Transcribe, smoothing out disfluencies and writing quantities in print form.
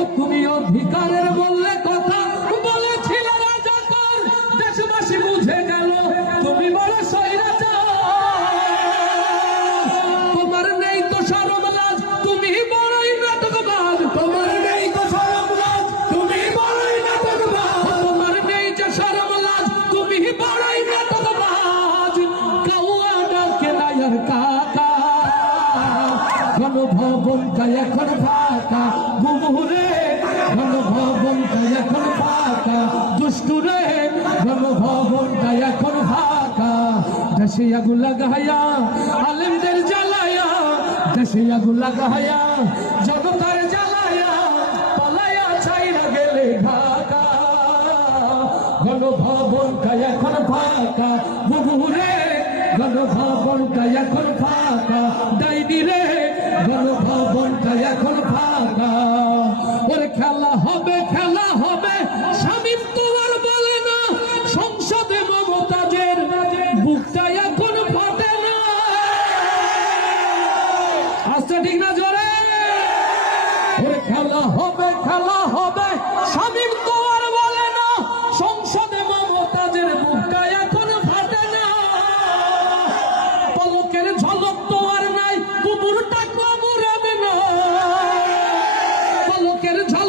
ও তুমি অধিকারের বললে কথা বলেছিলে রাজাকার, দেশবাসী বুঝে গেল তুমি বড় স্বৈরাচার। তোমার নেই তো শরম লাজ, তুমি বড়ই নাটকবাজ। তোমার নেই তো শরম লাজ, তুমি বড়ই নাটকবাজ। তোমার নেই যে শরম লাজ, তুমি বড়ই নাটকবাজ। কাউয়া ডাকে নায়ার কাকা, গণভবনটা এখন ফাঁকা। বুবুরে গণভবনটা এখন ফাঁকা, দুষ্টুরে গণভবনটা এখন ফাঁকা। দেশে আগুন লাগায়া আলেমদের জ্বালায়া, দেশে আগুন লাগায়া জনতার জ্বালায়া, পালায়া ছাইরা গেলে ঢাকা। গণভবনটা এখন ফাঁকা, বুবুরে গণভবনটা এখন ফাঁকা। ডাইনি রে গণভবনটা এখন ফাঁকা। ওরে খেলা হবে, খেলা হবে, শামীম তো আর বলে না। সংসদে মমতাজের বুকটা এখন ফাটে না। আচ্ছা ঠিক না জোরে? ওরে খেলা হবে, খেলা হবে, শামীম তো আর বলে না। সংসদে মমতাজের বুকটা এখন ফাটে না। পলকের ঝলক তো আর নাই, কুকুর টাকা মুরাদ না। পলকের ঝলক